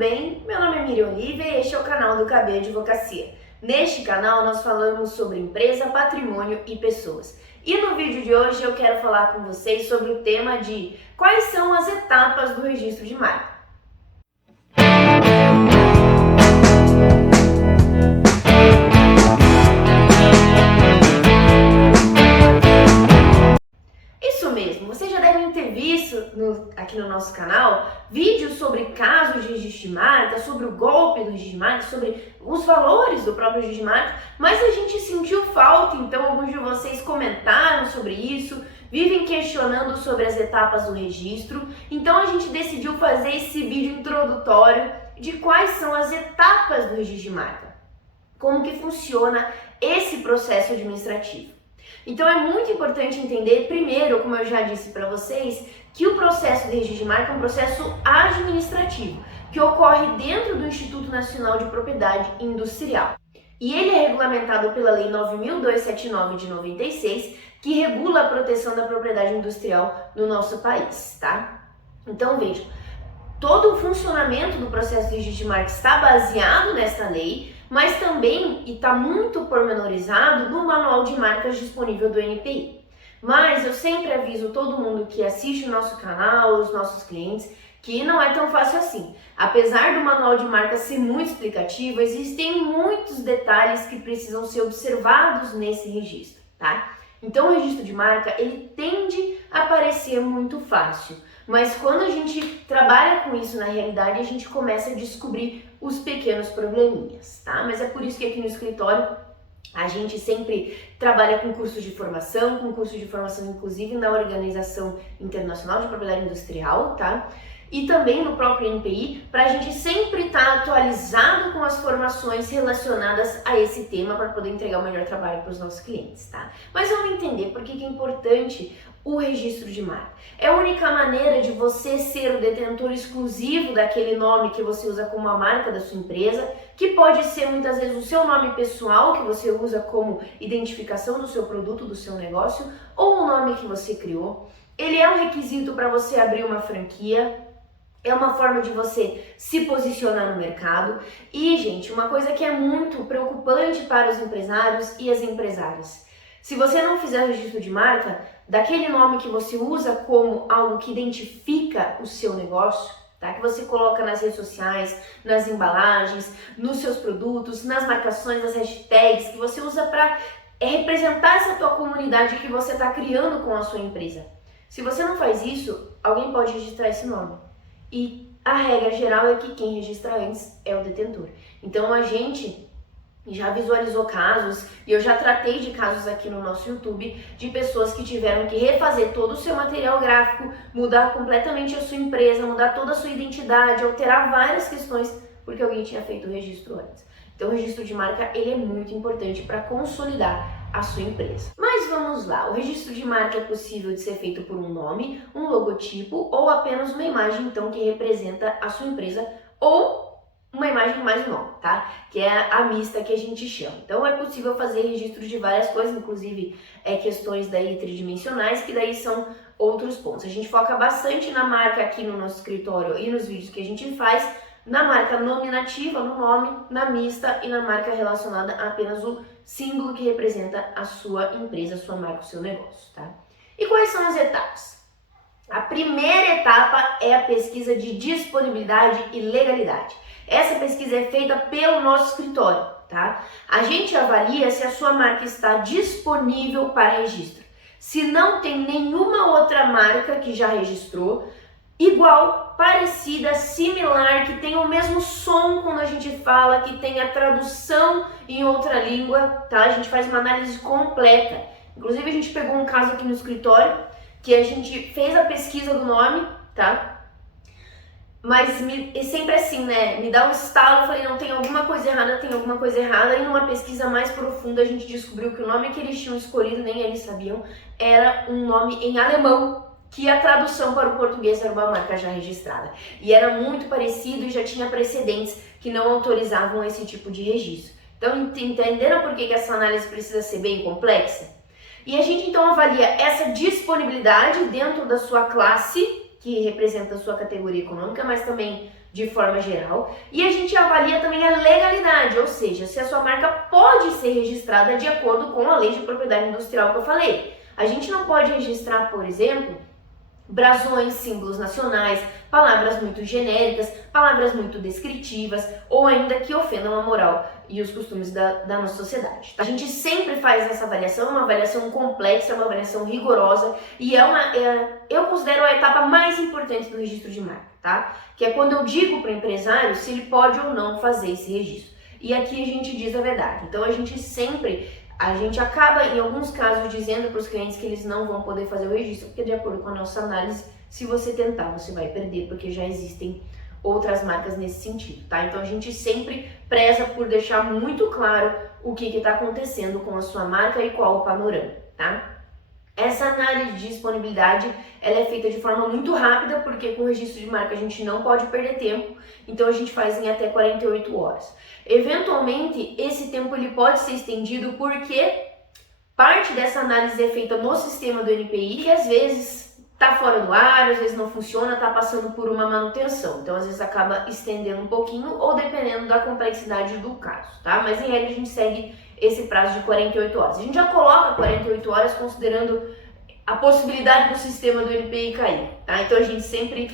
bem? Meu nome é Miriam Oliva e este é o canal do KB Advocacia. Neste canal nós falamos sobre empresa, patrimônio e pessoas. E no vídeo de hoje eu quero falar com vocês sobre o tema de quais são as etapas do registro de marca. Isso mesmo, vocês já devem ter visto aqui no nosso canal vídeos sobre casos de registro de marca, sobre o golpe do registro de marca, sobre os valores do próprio registro de marca, mas a gente sentiu falta, então alguns de vocês comentaram sobre isso, vivem questionando sobre as etapas do registro, então a gente decidiu fazer esse vídeo introdutório de quais são as etapas do registro de marca, como que funciona esse processo administrativo. Então é muito importante entender, primeiro, como eu já disse para vocês, que o processo de registro de marca é um processo administrativo, que ocorre dentro do Instituto Nacional de Propriedade Industrial. E ele é regulamentado pela Lei 9.279 de 96, que regula a proteção da propriedade industrial no nosso país, tá? Então vejam, todo o funcionamento do processo de registro de marca está baseado nesta lei, mas também está muito pormenorizado no manual de marcas disponível do NPI. Mas eu sempre aviso todo mundo que assiste o nosso canal, os nossos clientes, que não é tão fácil assim. Apesar do manual de marcas ser muito explicativo, existem muitos detalhes que precisam ser observados nesse registro, tá? Então o registro de marca, ele tende a parecer muito fácil, mas quando a gente trabalha com isso na realidade, a gente começa a descobrir os pequenos probleminhas, tá? Mas é por isso que aqui no escritório a gente sempre trabalha com cursos de formação, inclusive na Organização Internacional de Propriedade Industrial, tá? E também no próprio NPI, para a gente sempre estar atualizado com as formações relacionadas a esse tema para poder entregar o melhor trabalho para os nossos clientes, tá? Mas vamos entender por que é importante o registro de marca. É a única maneira de você ser o detentor exclusivo daquele nome que você usa como a marca da sua empresa, que pode ser muitas vezes o seu nome pessoal que você usa como identificação do seu produto, do seu negócio, ou o nome que você criou. Ele é um requisito para você abrir uma franquia. É uma forma de você se posicionar no mercado. E, gente, uma coisa que é muito preocupante para os empresários e as empresárias. Se você não fizer o registro de marca, daquele nome que você usa como algo que identifica o seu negócio, tá? Que você coloca nas redes sociais, nas embalagens, nos seus produtos, nas marcações, nas hashtags, que você usa para representar essa tua comunidade que você está criando com a sua empresa. Se você não faz isso, alguém pode registrar esse nome. E a regra geral é que quem registra antes é o detentor. Então a gente já visualizou casos, e eu já tratei de casos aqui no nosso YouTube, de pessoas que tiveram que refazer todo o seu material gráfico, mudar completamente a sua empresa, mudar toda a sua identidade, alterar várias questões, porque alguém tinha feito o registro antes. Então o registro de marca, ele é muito importante para consolidar a sua empresa. Mas vamos lá, o registro de marca é possível de ser feito por um nome, um logotipo ou apenas uma imagem então que representa a sua empresa ou uma imagem mais um nome, tá? Que é a mista que a gente chama. Então é possível fazer registro de várias coisas, inclusive questões daí tridimensionais, que daí são outros pontos. A gente foca bastante na marca aqui no nosso escritório e nos vídeos que a gente faz, na marca nominativa, no nome, na mista e na marca relacionada a apenas o símbolo que representa a sua empresa, a sua marca, o seu negócio, tá? E quais são as etapas? A primeira etapa é a pesquisa de disponibilidade e legalidade. Essa pesquisa é feita pelo nosso escritório, tá? A gente avalia se a sua marca está disponível para registro. Se não tem nenhuma outra marca que já registrou, igual, parecida, similar, que tem o mesmo som quando a gente fala, que tem a tradução em outra língua, tá? A gente faz uma análise completa. Inclusive a gente pegou um caso aqui no escritório, que a gente fez a pesquisa do nome, tá? Mas sempre assim, né? Me dá um estalo, eu falei, não, tem alguma coisa errada, e numa pesquisa mais profunda a gente descobriu que o nome que eles tinham escolhido, nem eles sabiam, era um nome em alemão, que a tradução para o português era uma marca já registrada. E era muito parecido e já tinha precedentes que não autorizavam esse tipo de registro. Então, entenderam por que essa análise precisa ser bem complexa? E a gente então avalia essa disponibilidade dentro da sua classe, que representa a sua categoria econômica, mas também de forma geral, e a gente avalia também a legalidade, ou seja, se a sua marca pode ser registrada de acordo com a lei de propriedade industrial que eu falei. A gente não pode registrar, por exemplo, brasões, símbolos nacionais, palavras muito genéricas, palavras muito descritivas ou ainda que ofendam a moral e os costumes da nossa sociedade. A gente sempre faz essa avaliação, uma avaliação complexa, uma avaliação rigorosa e eu considero a etapa mais importante do registro de marca, tá? Que é quando eu digo para o empresário se ele pode ou não fazer esse registro. E aqui a gente diz a verdade. Então a gente acaba, em alguns casos, dizendo para os clientes que eles não vão poder fazer o registro, porque de acordo com a nossa análise, se você tentar, você vai perder, porque já existem outras marcas nesse sentido, tá? Então a gente sempre preza por deixar muito claro o que está acontecendo com a sua marca e qual o panorama, tá? Essa análise de disponibilidade, ela é feita de forma muito rápida, porque com o registro de marca a gente não pode perder tempo, então a gente faz em até 48 horas. Eventualmente, esse tempo ele pode ser estendido porque parte dessa análise é feita no sistema do NPI, que às vezes está fora do ar, às vezes não funciona, está passando por uma manutenção, então às vezes acaba estendendo um pouquinho ou dependendo da complexidade do caso, tá? Mas em regra a gente segue esse prazo de 48 horas. A gente já coloca 48 horas considerando a possibilidade do sistema do NPI cair, tá? Então a gente sempre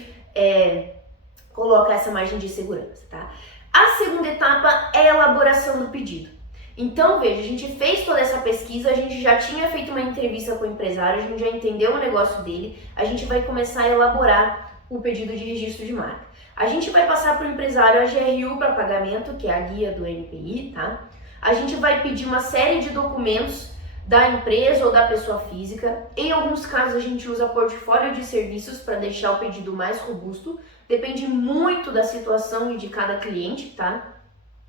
coloca essa margem de segurança, tá? A segunda etapa é a elaboração do pedido. Então, veja, a gente fez toda essa pesquisa, a gente já tinha feito uma entrevista com o empresário, a gente já entendeu o negócio dele, a gente vai começar a elaborar o pedido de registro de marca. A gente vai passar para o empresário a GRU para pagamento, que é a guia do NPI, tá? A gente vai pedir uma série de documentos da empresa ou da pessoa física. Em alguns casos a gente usa portfólio de serviços para deixar o pedido mais robusto. Depende muito da situação e de cada cliente, tá?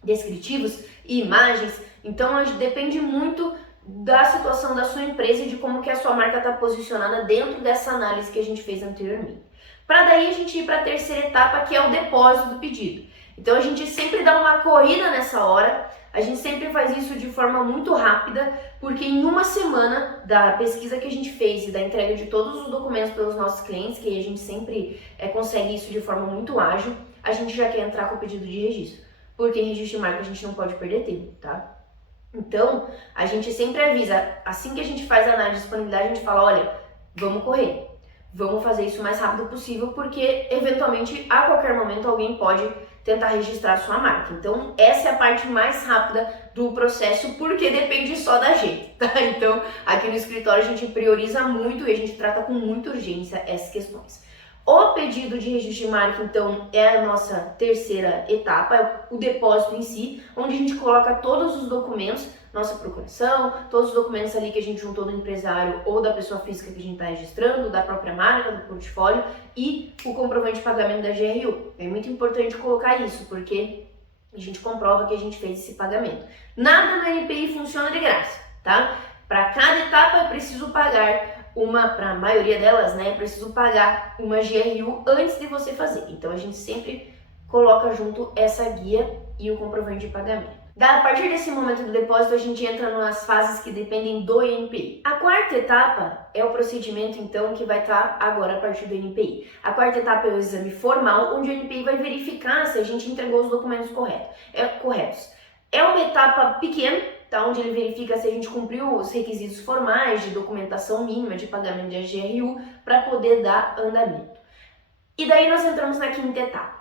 Descritivos e imagens. Então depende muito da situação da sua empresa e de como que a sua marca está posicionada dentro dessa análise que a gente fez anteriormente. Para daí a gente ir para a terceira etapa, que é o depósito do pedido. Então a gente sempre dá uma corrida nessa hora. A gente sempre faz isso de forma muito rápida, porque em uma semana da pesquisa que a gente fez e da entrega de todos os documentos pelos nossos clientes, que a gente sempre consegue isso de forma muito ágil, a gente já quer entrar com o pedido de registro. Porque em registro de marca a gente não pode perder tempo, tá? Então, a gente sempre avisa, assim que a gente faz a análise de disponibilidade, a gente fala, olha, vamos correr, vamos fazer isso o mais rápido possível, porque eventualmente, a qualquer momento, alguém pode tentar registrar a sua marca. Então, essa é a parte mais rápida do processo, porque depende só da gente, tá? Então, aqui no escritório a gente prioriza muito e a gente trata com muita urgência essas questões. O pedido de registro de marca, então, é a nossa terceira etapa, é o depósito em si, onde a gente coloca todos os documentos, nossa procuração, todos os documentos ali que a gente juntou do empresário ou da pessoa física que a gente está registrando, da própria marca, do portfólio e o comprovante de pagamento da GRU. É muito importante colocar isso, porque a gente comprova que a gente fez esse pagamento. Nada no NPI funciona de graça, tá? Para cada etapa é preciso pagar para a maioria delas, né, é preciso pagar uma GRU antes de você fazer. Então a gente sempre coloca junto essa guia e o comprovante de pagamento. A partir desse momento do depósito, a gente entra nas fases que dependem do NPI. A quarta etapa é o procedimento, então, que vai estar agora a partir do NPI. A quarta etapa é o exame formal, onde o NPI vai verificar se a gente entregou os documentos corretos. É uma etapa pequena, tá? Onde ele verifica se a gente cumpriu os requisitos formais de documentação mínima de pagamento de GRU para poder dar andamento. E daí nós entramos na quinta etapa.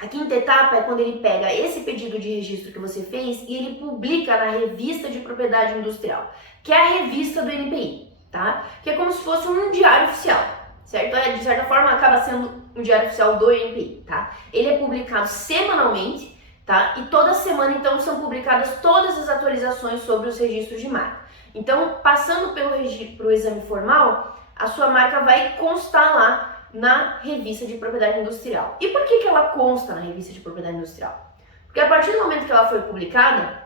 A quinta etapa é quando ele pega esse pedido de registro que você fez e ele publica na Revista de Propriedade Industrial, que é a revista do NPI, tá? Que é como se fosse um diário oficial, certo? De certa forma acaba sendo um diário oficial do NPI, tá? Ele é publicado semanalmente, tá? E toda semana, então, são publicadas todas as atualizações sobre os registros de marca. Então, passando pelo exame formal, a sua marca vai constar lá na Revista de Propriedade Industrial. E por que ela consta na Revista de Propriedade Industrial? Porque a partir do momento que ela foi publicada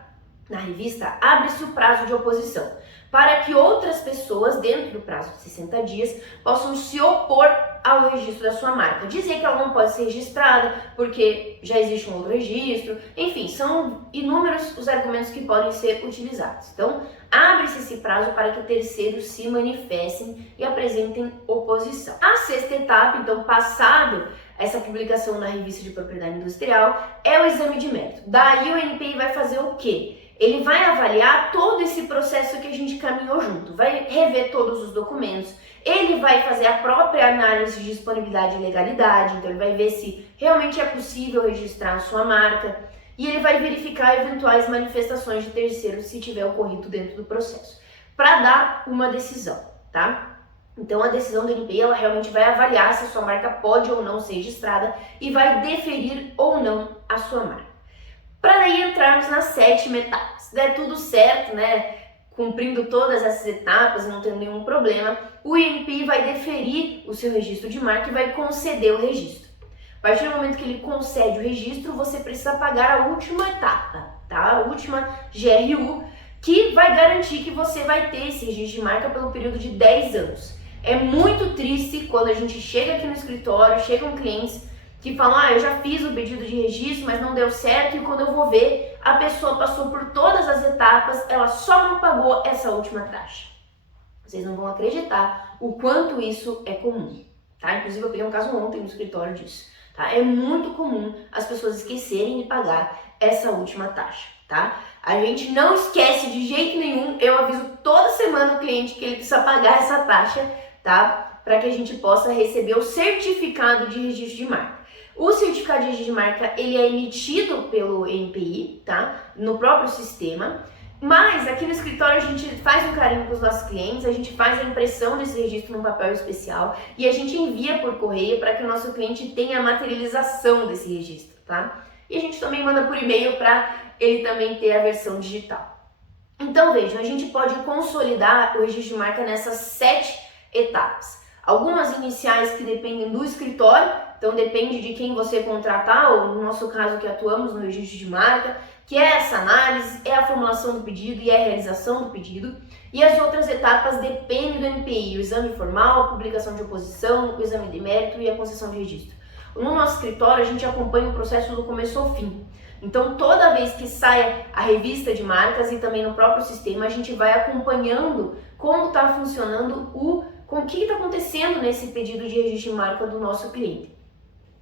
na revista, abre-se o prazo de oposição para que outras pessoas, dentro do prazo de 60 dias, possam se opor ao registro da sua marca. Dizer que ela não pode ser registrada porque já existe um outro registro, enfim, são inúmeros os argumentos que podem ser utilizados. Então, abre-se esse prazo para que terceiros se manifestem e apresentem oposição. A sexta etapa, então, passado essa publicação na revista de propriedade industrial, é o exame de mérito. Daí o NPI vai fazer o quê? Ele vai avaliar todo esse processo que a gente caminhou junto, vai rever todos os documentos, ele vai fazer a própria análise de disponibilidade e legalidade, então ele vai ver se realmente é possível registrar a sua marca e ele vai verificar eventuais manifestações de terceiros se tiver ocorrido dentro do processo, para dar uma decisão, tá? Então a decisão do NPI, ela realmente vai avaliar se a sua marca pode ou não ser registrada e vai deferir ou não a sua marca. Para daí entrarmos nas 7ª etapa. Se der tudo certo, né, cumprindo todas essas etapas, não tendo nenhum problema, o INPI vai deferir o seu registro de marca e vai conceder o registro. A partir do momento que ele concede o registro, você precisa pagar a última etapa, tá? A última GRU, que vai garantir que você vai ter esse registro de marca pelo período de 10 anos. É muito triste quando a gente chega aqui no escritório, chegam clientes que falam, eu já fiz o pedido de registro, mas não deu certo, e quando eu vou ver, a pessoa passou por todas as etapas, ela só não pagou essa última taxa. Vocês não vão acreditar o quanto isso é comum, tá? Inclusive eu peguei um caso ontem no escritório disso, tá? É muito comum as pessoas esquecerem de pagar essa última taxa, tá? A gente não esquece de jeito nenhum, eu aviso toda semana o cliente que ele precisa pagar essa taxa, tá? Para que a gente possa receber o certificado de registro de marca. O certificado de registro de marca, ele é emitido pelo NPI, tá? No próprio sistema, mas aqui no escritório a gente faz um carinho com os nossos clientes, a gente faz a impressão desse registro num papel especial e a gente envia por correio para que o nosso cliente tenha a materialização desse registro, tá? E a gente também manda por e-mail para ele também ter a versão digital. Então vejam, a gente pode consolidar o registro de marca nessas 7 etapas. Algumas iniciais que dependem do escritório, então depende de quem você contratar, ou no nosso caso que atuamos no registro de marca, que é essa análise, é a formulação do pedido e é a realização do pedido. E as outras etapas dependem do NPI, o exame formal, a publicação de oposição, o exame de mérito e a concessão de registro. No nosso escritório a gente acompanha o processo do começo ao fim. Então toda vez que sai a revista de marcas e também no próprio sistema, a gente vai acompanhando como está funcionando com o que está acontecendo nesse pedido de registro de marca do nosso cliente.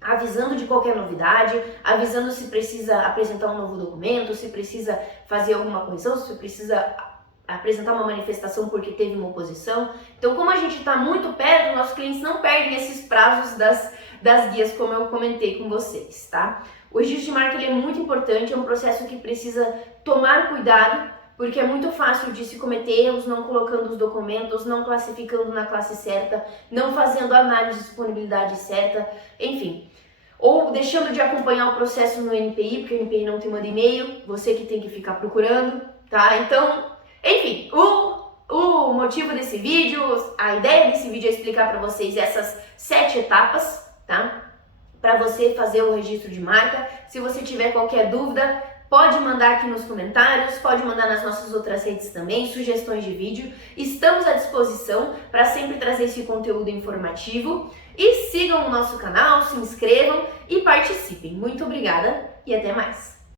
Avisando de qualquer novidade, avisando se precisa apresentar um novo documento, se precisa fazer alguma correção, se precisa apresentar uma manifestação porque teve uma oposição. Então, como a gente está muito perto, nossos clientes não perdem esses prazos das guias, como eu comentei com vocês, tá? O registro de marca ele é muito importante, é um processo que precisa tomar cuidado, porque é muito fácil de se cometer erros não colocando os documentos, não classificando na classe certa, não fazendo a análise de disponibilidade certa, enfim. Ou deixando de acompanhar o processo no NPI, porque o NPI não te manda e-mail, você que tem que ficar procurando, tá? Então, enfim, o motivo desse vídeo, a ideia desse vídeo é explicar para vocês essas 7 etapas, tá? Para você fazer o registro de marca. Se você tiver qualquer dúvida, pode mandar aqui nos comentários, pode mandar nas nossas outras redes também, sugestões de vídeo. Estamos à disposição para sempre trazer esse conteúdo informativo. E sigam o nosso canal, se inscrevam e participem. Muito obrigada e até mais!